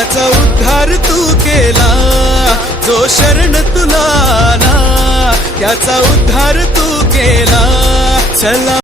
त्याचा उद्धार तू केला जो शरण तुला आला त्याचा उद्धार तू केला. चला